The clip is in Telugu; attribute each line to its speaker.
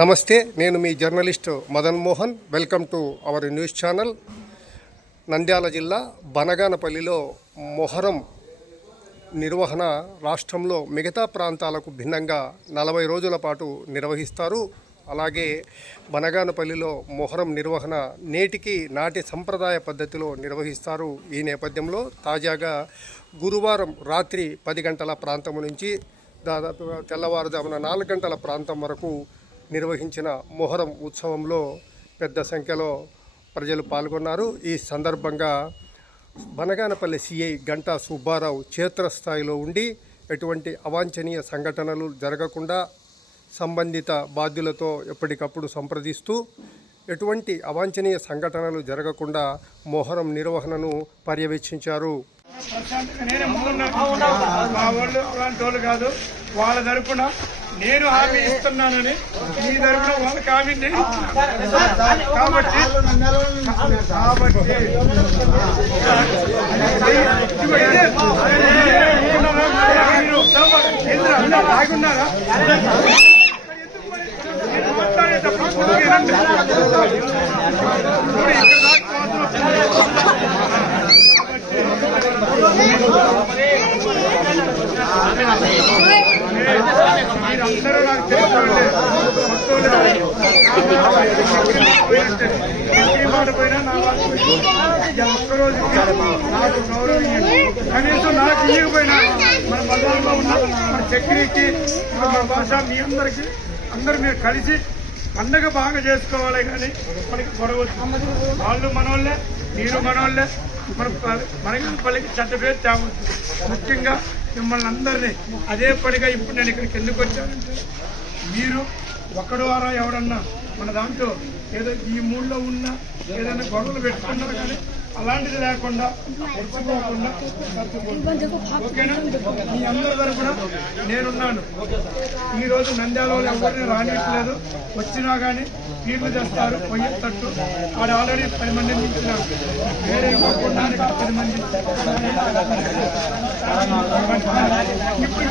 Speaker 1: నమస్తే నేను మీ journalist Madan Mohan. Welcome to our news channel. Nandyala జిల్లా బనగానపల్లిలో మొహరం నిర్వహణ రాష్ట్రంలో మిగతా ప్రాంతాలకు భిన్నంగా నలభై రోజుల పాటు నిర్వహిస్తారు. అలాగే బనగానపల్లిలో మొహరం నిర్వహణ నేటికి నాటి సంప్రదాయ పద్ధతిలో నిర్వహిస్తారు. ఈ నేపథ్యంలో తాజాగా గురువారం రాత్రి పది గంటల ప్రాంతం నుంచి దాదాపుగా తెల్లవారుజామున నాలుగు గంటల ప్రాంతం వరకు నిర్వహించిన మొహరం ఉత్సవంలో పెద్ద సంఖ్యలో ప్రజలు పాల్గొన్నారు. ఈ సందర్భంగా బనగానపల్లి సిఐ గంటా సుబ్బారావు క్షేత్రస్థాయిలో ఉండి ఎటువంటి అవాంఛనీయ సంఘటనలు జరగకుండా సంబంధిత బాధ్యులతో ఎప్పటికప్పుడు సంప్రదిస్తూ ఎటువంటి అవాంఛనీయ సంఘటనలు జరగకుండా మొహరం నిర్వహణను పర్యవేక్షించారు.
Speaker 2: కాదు. వాళ్ళ తరపున నేను హామీ ఇస్తున్నానని మీ తరఫున వాళ్ళకి హామీ నేను కాబట్టి కాబట్టి ఇదిగో ఇదే. మీరు ఆగున్నారా? మాట్లాడేటప్పుడు మాట నా ఒక్కరోజు నాకు గౌరవం కనీసం నాకు ఇవ్వకపోయినా మన బజార్లో ఉన్న మన చక్రీకి మన భాష మీ అందరికీ అందరూ మీరు కలిసి పండగ బాగా చేసుకోవాలి కానీ మనకి గొడవ వాళ్ళు మనోళ్ళే మీరు మనోళ్ళే మన ప- మనకి పల్లికి చెడ్డ పేరు తేవద్దు ముఖ్యంగా మిమ్మల్ని అందరినీ అదే పనిగా ఇప్పుడు నేను ఇక్కడికి ఎందుకు వచ్చానంటే మీరు ఒకడు వారా ఎవడన్నా మన దాంట్లో ఏదో ఈ మూడులో ఉన్న ఏదైనా గొడవలు పెట్టుకున్నారు కానీ అలాంటిది లేకుండా పొడుచుకోకుండా ఓకేనా? మీ అందరి తరఫున నేనున్నాను. ఈ రోజు ఎవరిని రానిట్లేదు వచ్చినా కానీ తీర్పు చేస్తారు పొయ్యి తట్టు. ఆడ ఆల్రెడీ పది మందిని ఇచ్చినారు వేరే ఇవ్వకుండా పది మంది. ఇప్పుడు